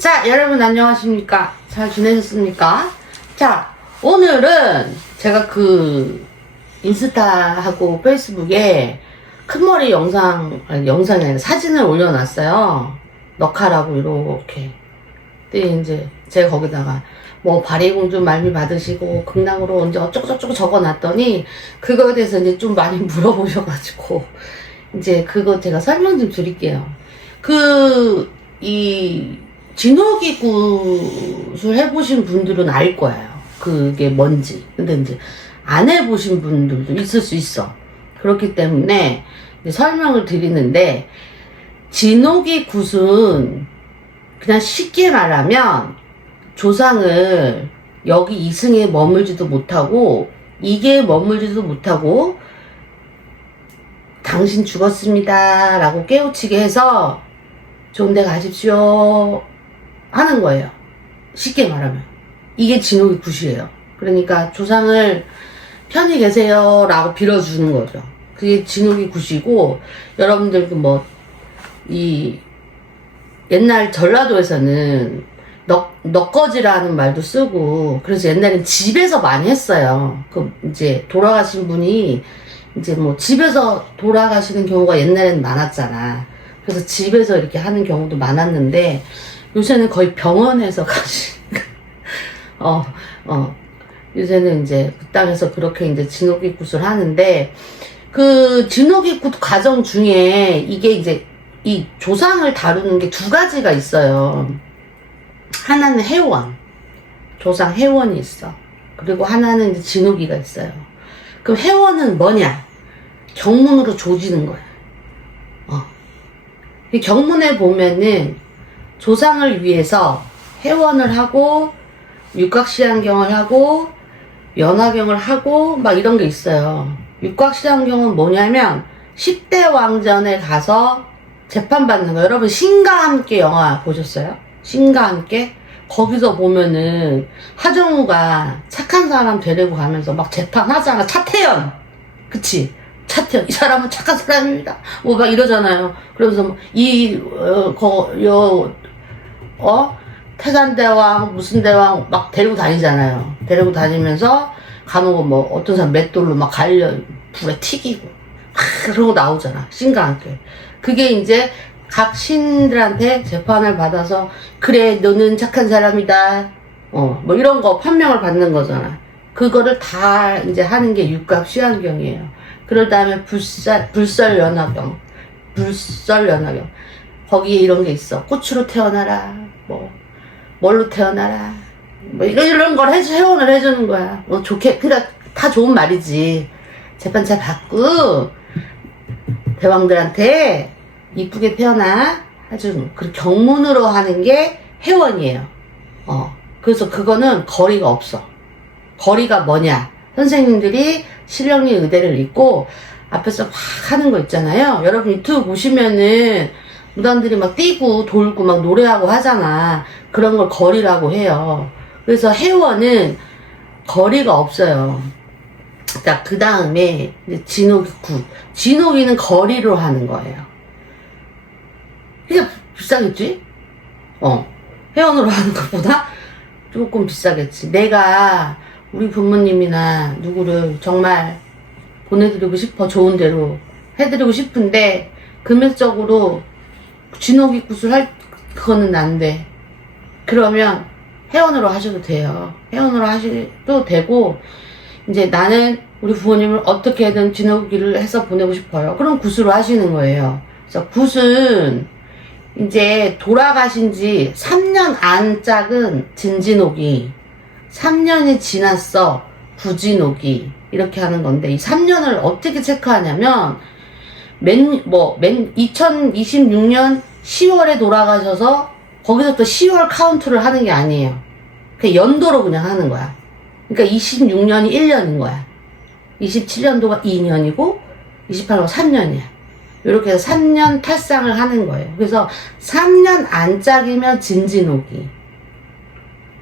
자, 여러분 안녕하십니까? 잘 지내셨습니까? 자, 오늘은 제가 인스타하고 페이스북에 큰머리 영상이 아니라 사진을 올려놨어요. 넉하라고 이렇게. 근데 이제 제가 거기다가 뭐 바리공주 말미 받으시고 극락으로 언제 어쩌고저쩌고 적어놨더니 그거에 대해서 이제 좀 많이 물어보셔가지고 이제 그거 제가 설명 좀 드릴게요. 진호기 굿을 해보신 분들은 알 거예요. 그게 뭔지. 근데 이제 안 해보신 분들도 있을 수 있어. 그렇기 때문에 설명을 드리는데, 진호기 굿은 그냥 쉽게 말하면 조상을 여기 이승에 머물지도 못하고 이계에 머물지도 못하고 당신 죽었습니다 라고 깨우치게 해서 좋은 데 가십시오 하는 거예요. 쉽게 말하면 이게 진호기 굿이에요. 그러니까 조상을 편히 계세요 라고 빌어주는 거죠. 그게 진호기 굿이고, 여러분들 옛날 전라도에서는 넉거지라는 말도 쓰고, 그래서 옛날엔 집에서 많이 했어요. 이제 돌아가신 분이 이제 집에서 돌아가시는 경우가 옛날에는 많았잖아. 그래서 집에서 이렇게 하는 경우도 많았는데, 요새는 거의 병원에서 요새는 이제 그 땅에서 그렇게 이제 진호기 굿을 하는데, 그 진호기 굿 과정 중에 이게 이제 이 조상을 다루는 게 두 가지가 있어요. 하나는 해원, 조상 해원이 있어. 그리고 하나는 이제 진호기가 있어요. 그럼 해원은 뭐냐? 경문으로 조지는 거야. 이 경문에 보면은 조상을 위해서 해원을 하고 육각시안경을 하고 연화경을 하고 막 이런 게 있어요. 육각시안경은 뭐냐면 10대 왕전에 가서 재판받는 거. 여러분 신과 함께 영화 보셨어요? 신과 함께? 거기서 보면은 하정우가 착한 사람 데리고 가면서 막 재판하잖아. 차태현, 그치? 차태현, 이 사람은 착한 사람입니다 뭐 막 이러잖아요. 그러면서 태산대왕 무슨 대왕 막 데리고 다니잖아요. 데리고 다니면서 가면 어떤 사람 맷돌로 막 갈려 불에 튀기고 막 그러고 나오잖아. 신과 함께. 그게 이제 각 신들한테 재판을 받아서, 그래 너는 착한 사람이다 뭐 이런 거 판명을 받는 거잖아. 그거를 다 이제 하는 게 육갑시안경이에요. 그럴 다음에 불설연화경. 거기에 이런 게 있어. 꽃으로 태어나라, 뭘로 태어나라, 이런 걸 해원을 해주는 거야. 좋게, 그러니까 다 좋은 말이지. 재판 잘 받고 대왕들한테 이쁘게 태어나 아주 그 경문으로 하는 게 해원이에요. 그래서 그거는 거리가 없어. 거리가 뭐냐? 선생님들이 실령리 의대를 입고 앞에서 막 하는 거 있잖아요. 여러분 유튜브 보시면은 무당들이 막 뛰고 돌고 막 노래하고 하잖아. 그런 걸 거리라고 해요. 그래서 해원은 거리가 없어요. 자, 그 다음에 진호기 굿. 진호기는 거리로 하는 거예요. 이게 비싸겠지? 회원으로 하는 것보다 조금 비싸겠지. 내가 우리 부모님이나 누구를 정말 보내드리고 싶어. 좋은 데로 해드리고 싶은데 금액적으로 진호기 굿을 그거는 안 돼. 그러면 회원으로 하셔도 돼요. 회원으로 하셔도 되고, 이제 나는 우리 부모님을 어떻게든 진호기를 해서 보내고 싶어요. 그럼 굿으로 하시는 거예요. 그래서 굿은 이제 돌아가신 지 3년 안짝은 진진호기, 3년이 지났어 구진호기, 이렇게 하는 건데, 이 3년을 어떻게 체크하냐면 2026년 10월에 돌아가셔서 거기서부터 10월 카운트를 하는 게 아니에요. 그냥 연도로 그냥 하는 거야. 그러니까 26년이 1년인 거야. 27년도가 2년이고 28년도가 3년이야. 이렇게 해서 3년 탈상을 하는 거예요. 그래서 3년 안짝이면 진진호기,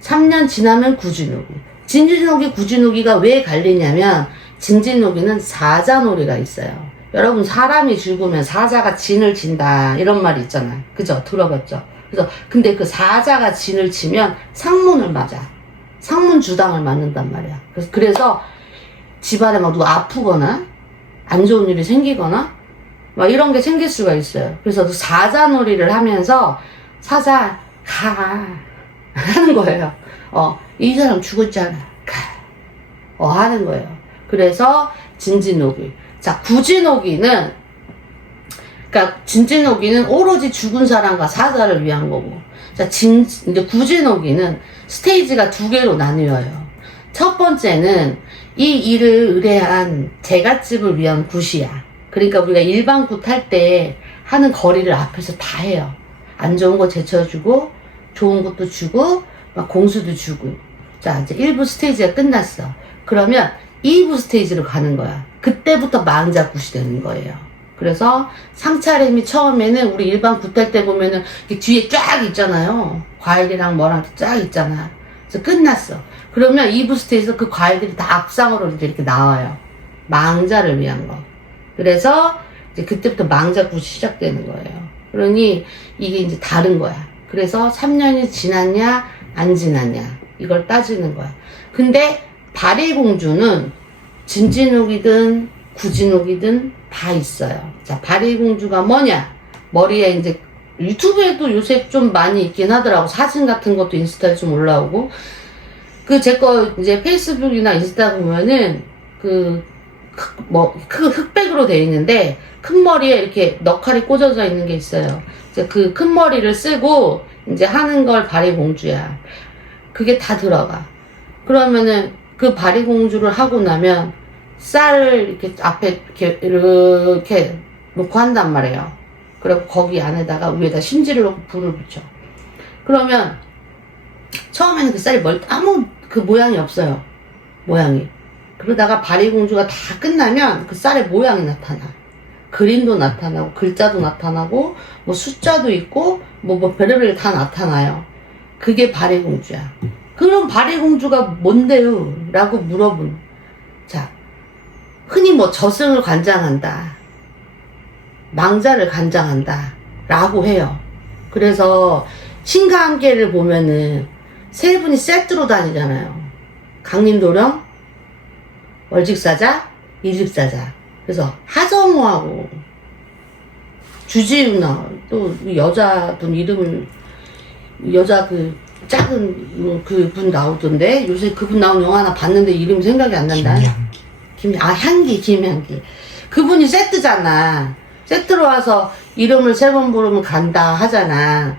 3년 지나면 구진호기. 진진호기, 구진호기가 왜 갈리냐면, 진진호기는 사자놀이가 있어요. 여러분 사람이 죽으면 사자가 진을 진다 이런 말이 있잖아요. 그죠? 들어봤죠? 그래서 근데 그 사자가 진을 치면 상문을 맞아. 상문 주당을 맞는단 말이야. 그래서 집안에 막 누가 아프거나 안 좋은 일이 생기거나 막 이런 게 생길 수가 있어요. 그래서 그 사자놀이를 하면서 사자 가 하는 거예요. 이 사람 죽었잖아. 가. 하는 거예요. 그래서 진진오기. 자, 구진오기는 그러니까 진진오기는 오로지 죽은 사람과 사자를 위한 거고. 자, 이제 구진오기는 스테이지가 두 개로 나뉘어요. 첫 번째는 이 일을 의뢰한 제갓집을 위한 굿이야. 그러니까 우리가 일반 굿 할 때 하는 거리를 앞에서 다 해요. 안 좋은 거 제쳐주고 좋은 것도 주고 막 공수도 주고. 자, 이제 1부 스테이지가 끝났어. 그러면 2부 스테이지로 가는 거야. 그때부터 망자 굿이 되는 거예요. 그래서 상차림이 처음에는 우리 일반 굿 할 때 보면은 뒤에 쫙 있잖아요. 과일이랑 뭐랑 쫙 있잖아. 그래서 끝났어. 그러면 2부 스테이지에서 그 과일들이 다 앞상으로 이렇게 나와요. 망자를 위한 거. 그래서 이제 그때부터 망자 굿이 시작되는 거예요. 그러니 이게 이제 다른 거야. 그래서 3년이 지났냐 안 지났냐 이걸 따지는 거야. 근데 바리공주는 진진옥이든 구진옥이든 다 있어요. 자, 바리공주가 뭐냐? 머리에 이제 유튜브에도 요새 좀 많이 있긴 하더라고. 사진 같은 것도 인스타에 좀 올라오고. 제 거 이제 페이스북이나 인스타 보면은 흑백으로 돼 있는데 큰 머리에 이렇게 넉칼이 꽂아져 있는 게 있어요. 이제 그 큰 머리를 쓰고 이제 하는 걸 바리공주야. 그게 다 들어가. 그러면은 그 바리공주를 하고 나면 쌀을 이렇게 앞에 이렇게 놓고 한단 말이에요. 그리고 거기 안에다가 위에다 심지를 놓고 불을 붙여. 그러면 처음에는 그 쌀이 아무 그 모양이 없어요. 모양이. 그러다가 바리공주가 다 끝나면 그 쌀의 모양이 나타나. 그림도 나타나고 글자도 나타나고 뭐 숫자도 있고 뭐 별의별 다 나타나요. 그게 바리공주야. 그럼 바리공주가 뭔데요? 라고 물어본. 자, 흔히 뭐 저승을 관장한다. 망자를 관장한다. 라고 해요. 그래서 신과 함께를 보면은 세 분이 세트로 다니잖아요. 강림도령, 월직사자, 일직사자. 그래서 하정우하고 주지훈아 또 여자분 이름을 여자 그 작은 그분 나오던데 요새 그분 나온 영화 하나 봤는데 이름 생각이 안 난다. 김향기. 그분이 세트잖아. 세트로 와서 이름을 세 번 부르면 간다 하잖아.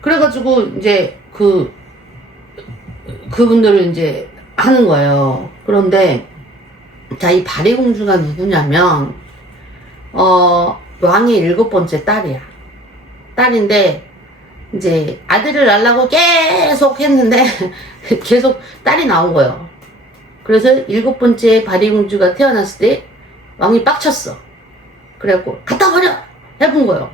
그래가지고 이제 그분들을 이제 하는 거예요. 그런데 자, 이 바리공주가 누구냐면 왕의 7번째 딸이야. 딸인데 이제 아들을 낳으려고 계속 했는데 계속 딸이 나온 거예요. 그래서 7번째 바리공주가 태어났을 때 왕이 빡쳤어. 그래갖고 갖다 버려 해본 거예요.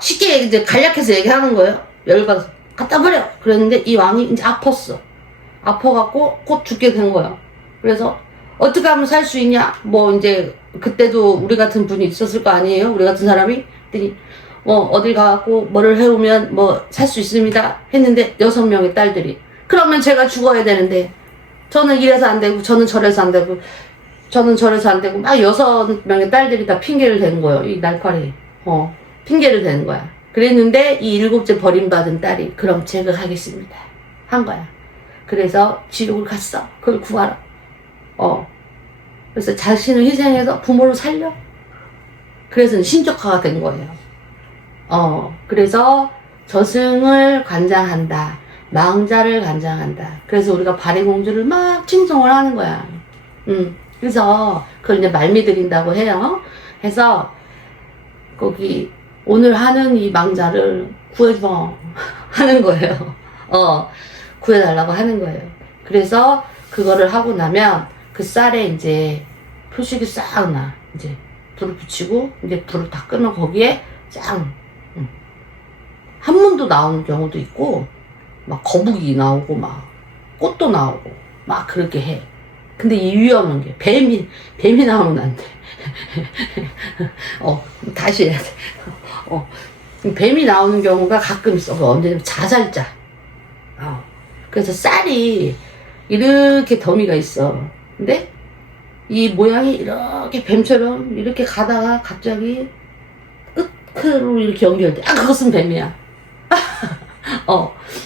쉽게 이제 간략해서 얘기하는 거예요. 열받아서 갖다 버려. 그랬는데 이 왕이 이제 아팠어. 아파갖고 곧 죽게 된 거야. 그래서 어떻게 하면 살 수 있냐? 뭐 이제 그때도 우리 같은 분이 있었을 거 아니에요? 우리 같은 사람이? 그랬더니 어딜 가갖고 뭐를 해오면 뭐 살 수 있습니다 했는데 6명의 딸들이 그러면 제가 죽어야 되는데 저는 이래서 안 되고 저는 저래서 안 되고 저는 저래서 안 되고 막 6명의 딸들이 다 핑계를 대는 거예요. 이 날파리 핑계를 대는 거야. 그랬는데 이 7째 버림받은 딸이 그럼 제가 하겠습니다 한 거야. 그래서 지옥을 갔어. 그걸 구하러. 그래서 자신을 희생해서 부모를 살려. 그래서 신적화가 된 거예요. 그래서 저승을 관장한다. 망자를 관장한다. 그래서 우리가 바리공주를 막 칭송을 하는 거야. 그래서 그걸 이제 말미드린다고 해요. 해서 거기 오늘 하는 이 망자를 구해줘 하는 거예요. 구해달라고 하는 거예요. 그래서 그거를 하고 나면 그 쌀에 이제 표식이 싹 나. 이제 불을 붙이고 이제 불을 다 끄면 거기에 짱 한문도 나오는 경우도 있고 막 거북이 나오고 막 꽃도 나오고 막 그렇게 해. 근데 이 위험한 게 뱀이 나오면 안 돼. 다시 해야 돼. 뱀이 나오는 경우가 가끔 있어. 그 언제냐면 자살자. 그래서 쌀이 이렇게 더미가 있어. 근데 이 모양이 이렇게 뱀처럼 이렇게 가다가 갑자기 끝으로 이렇게 연결돼. 그것은 뱀이야.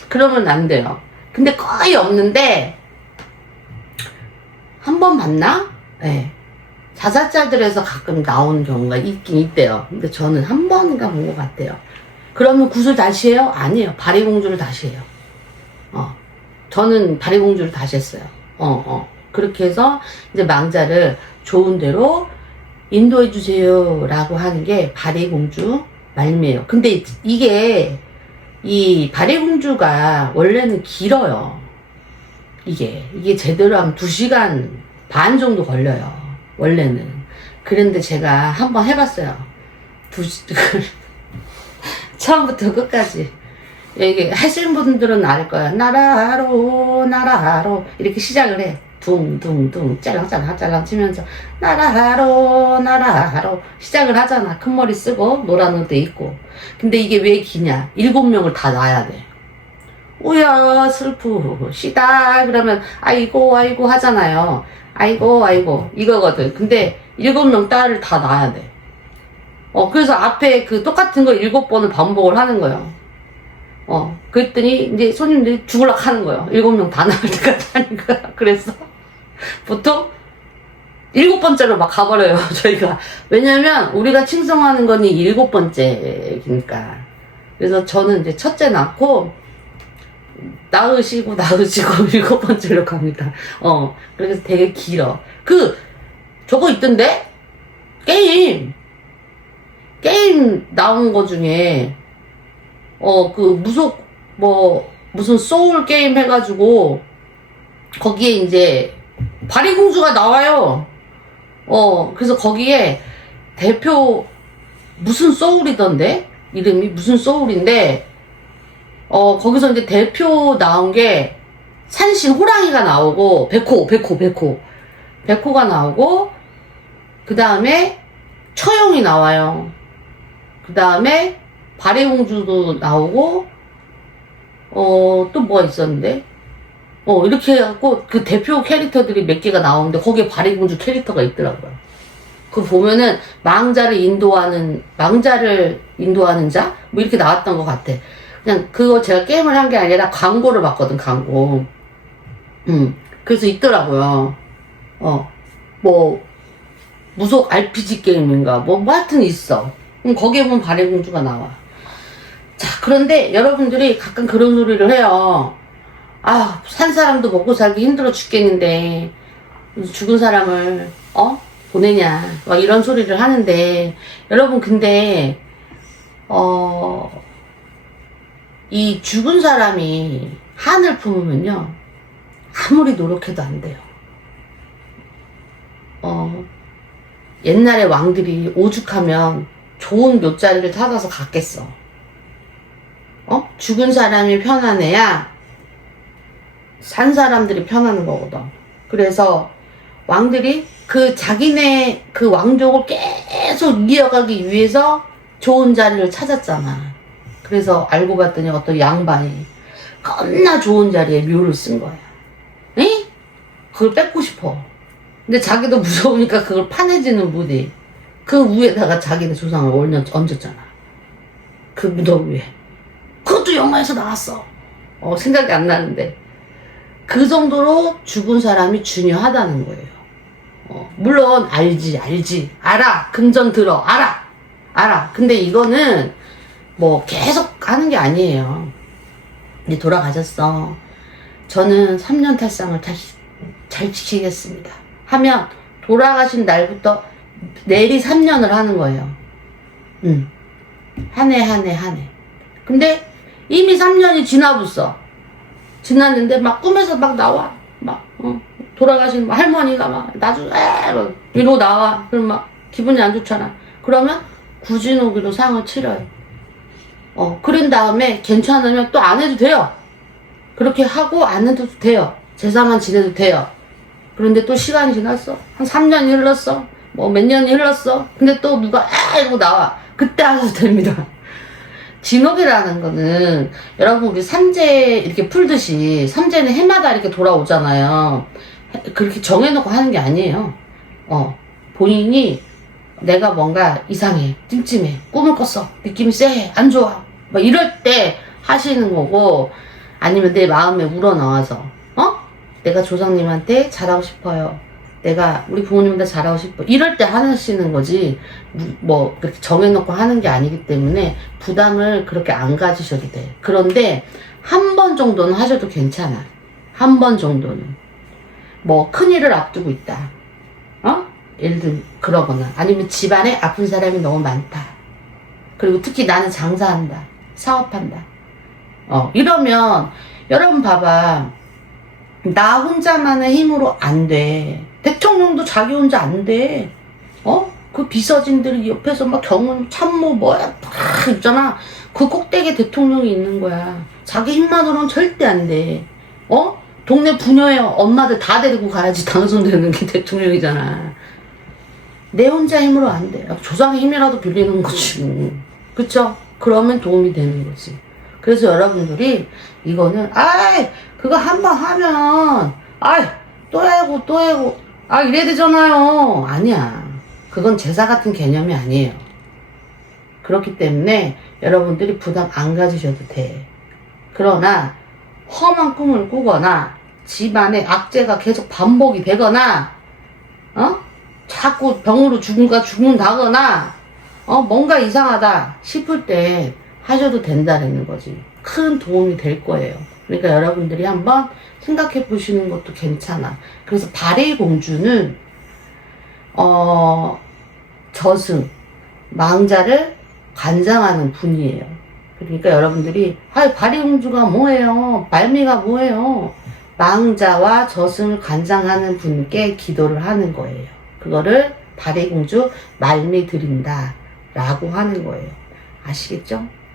그러면 안 돼요. 근데 거의 없는데, 한 번 봤나? 네. 자살자들에서 가끔 나오는 경우가 있긴 있대요. 근데 저는 한 번인가 본 것 같아요. 그러면 굿을 다시 해요? 아니에요. 바리공주를 다시 해요. 저는 바리공주를 다시 했어요. 그렇게 해서 이제 망자를 좋은 대로 인도해 주세요 라고 하는 게 바리공주 말미에요. 근데 이게 이 바리공주가 원래는 길어요. 이게 제대로 하면 2시간 반 정도 걸려요. 원래는. 그런데 제가 한번 해봤어요. 처음부터 끝까지. 이게 하시는 분들은 알 거야. 나라로 나라로 이렇게 시작을 해. 둥둥둥 짤랑짤랑 치면서 나라로 나라로 시작을 하잖아. 큰 머리 쓰고 노란 옷도 입고. 근데 이게 왜 기냐? 7명을 다 낳아야 돼. 우야 슬프시다 그러면 아이고 아이고 하잖아요. 아이고 아이고 이거거든. 근데 7명 딸을 다 낳아야 돼. 그래서 앞에 그 똑같은 거 7번을 반복을 하는 거예요. 그랬더니 이제 손님들이 죽을락 하는 거예요. 7명 다 나올 때까지 하는 거야. 그래서 보통 7번째로 막 가버려요, 저희가. 왜냐면 우리가 칭송하는 거니 7번째니까. 그래서 저는 이제 첫째 낳고 낳으시고 7번째로 갑니다. 그래서 되게 길어. 저거 있던데? 게임 나온 거 중에 무슨 소울 게임 해가지고, 거기에 이제, 바리공주가 나와요. 그래서 거기에 대표, 무슨 소울이던데? 이름이 무슨 소울인데, 거기서 이제 대표 나온 게, 산신 호랑이가 나오고, 백호가 나오고, 그 다음에, 처용이 나와요. 그 다음에, 바리공주도 나오고, 또 뭐가 있었는데? 이렇게 해갖고, 그 대표 캐릭터들이 몇 개가 나오는데, 거기에 바리공주 캐릭터가 있더라고요. 그거 보면은, 망자를 인도하는 자? 뭐 이렇게 나왔던 것 같아. 그냥 그거 제가 게임을 한 게 아니라 광고를 봤거든, 광고. 그래서 있더라고요. 무속 RPG 게임인가, 뭐 하여튼 있어. 거기에 보면 바리공주가 나와. 자, 그런데 여러분들이 가끔 그런 소리를 해요. 산 사람도 먹고 살기 힘들어 죽겠는데, 죽은 사람을, 보내냐. 막 이런 소리를 하는데, 여러분, 근데, 이 죽은 사람이 한을 품으면요, 아무리 노력해도 안 돼요. 옛날에 왕들이 오죽하면 좋은 묘자리를 찾아서 갔겠어. 죽은 사람이 편안해야 산 사람들이 편하는 거거든. 그래서 왕들이 자기네 그 왕족을 계속 이어가기 위해서 좋은 자리를 찾았잖아. 그래서 알고 봤더니 어떤 양반이 겁나 좋은 자리에 묘를 쓴 거야. 에? 그걸 뺏고 싶어. 근데 자기도 무서우니까 그걸 파내지는 못해. 그 위에다가 자기네 조상을 얹었잖아. 그 무덤 위에. 그것도 영화에서 나왔어. 생각이 안 나는데. 그 정도로 죽은 사람이 중요하다는 거예요. 물론 알지. 알아. 금전 들어. 알아. 근데 이거는 뭐 계속 하는 게 아니에요. 이제 돌아가셨어. 저는 3년 탈상을 잘 지키겠습니다. 하면 돌아가신 날부터 내리 3년을 하는 거예요. 한 해. 근데 이미 3년이 지났는데 막 꿈에서 막 나와. 돌아가신 할머니가 막 나중에 이러고 나와. 그럼 막 기분이 안 좋잖아. 그러면 구진호기로 상을 치러요. 그런 다음에 괜찮으면 또 안 해도 돼요. 그렇게 하고 안 해도 돼요. 제사만 지내도 돼요. 그런데 또 시간이 지났어. 한 3년이 흘렀어. 뭐 몇 년이 흘렀어. 근데 또 누가 이러고 나와. 그때 하셔도 됩니다. 진옥이라는 거는 여러분 우리 삼재 이렇게 풀듯이 삼재는 해마다 이렇게 돌아오잖아요. 그렇게 정해놓고 하는 게 아니에요. 본인이 내가 뭔가 이상해, 찜찜해, 꿈을 꿨어, 느낌이 쎄해, 안 좋아, 막 이럴 때 하시는 거고, 아니면 내 마음에 우러나와서 내가 조상님한테 잘하고 싶어요, 내가 우리 부모님한테 잘하고 싶어, 이럴 때 하시는 거지, 뭐 그렇게 정해놓고 하는 게 아니기 때문에 부담을 그렇게 안 가지셔도 돼. 그런데 한 번 정도는 하셔도 괜찮아. 한 번 정도는. 뭐 큰일을 앞두고 있다, 예를 들면 그러거나, 아니면 집안에 아픈 사람이 너무 많다, 그리고 특히 나는 장사한다, 사업한다, 이러면 여러분 봐봐, 나 혼자만의 힘으로 안 돼. 대통령도 자기 혼자 안 돼. 그 비서진들이 옆에서 막 경은 참모 뭐야 다 있잖아. 그 꼭대기에 대통령이 있는 거야. 자기 힘만으로는 절대 안 돼. 동네 부녀에 엄마들 다 데리고 가야지 당선되는 게 대통령이잖아. 내 혼자 힘으로 안 돼. 조상의 힘이라도 빌리는 거지 뭐. 그쵸? 그러면 도움이 되는 거지. 그래서 여러분들이 이거는 그거 한 번 하면 또 해고 이래야 되잖아요. 아니야. 그건 제사 같은 개념이 아니에요. 그렇기 때문에 여러분들이 부담 안 가지셔도 돼. 그러나 험한 꿈을 꾸거나 집안에 악재가 계속 반복이 되거나 자꾸 병으로 죽는다거나 뭔가 이상하다 싶을 때 하셔도 된다는 거지. 큰 도움이 될 거예요. 그러니까 여러분들이 한번 생각해 보시는 것도 괜찮아. 그래서 발해의 공주는 저승, 망자를 관장하는 분이에요. 그러니까 여러분들이 발해의 공주가 뭐예요? 말미가 뭐예요? 망자와 저승을 관장하는 분께 기도를 하는 거예요. 그거를 발해의 공주 말미 드린다 라고 하는 거예요. 아시겠죠?